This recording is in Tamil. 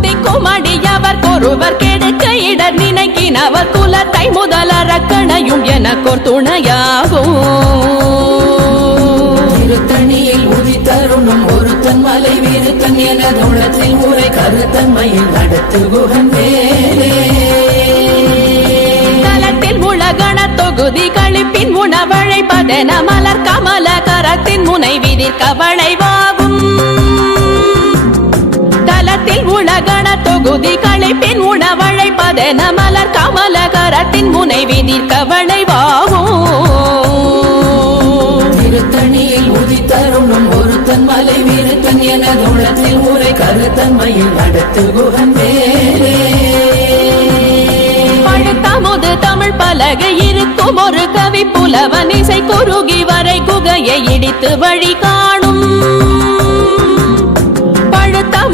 குதிக்கும் அடியவர் ஒருவர் கெடுக்க இடர் நினைக்கினவர் குலத்தை முதலரக்கணையும் எனக்கோர் துணையாகும் திருத்தணியில் உதித்தருணும் ஒருத்தன் மலை விருத்தன் என தோளத்தில் உரை கருத்தன்மையில் நடத்து குகன் வேலே தலத்தில் உலகண தொகுதி கழிப்பின் உணவழைப்பதென மலர் கமல கரத்தின் முனை விதிர் கவளைவாகும் தலத்தில் உலகண தொகுதி கழிப்பின் உணவழைப்பதென மலர் கமல கரத்தின் முனை விதிர் கவளைவாகும் திருத்தணியில் உதித்தருணும் ஒருத்தன் மலை விருத்தன் என தோளத்தில் உரை கருத்தன்மையில் நடத்து குகன் வேலே பழுத்தமுது தமிழ் பலகை இருக்கும் ஒரு கவி புலவன் இசை குறுகி வரை குகையை இடித்து வழி காணும்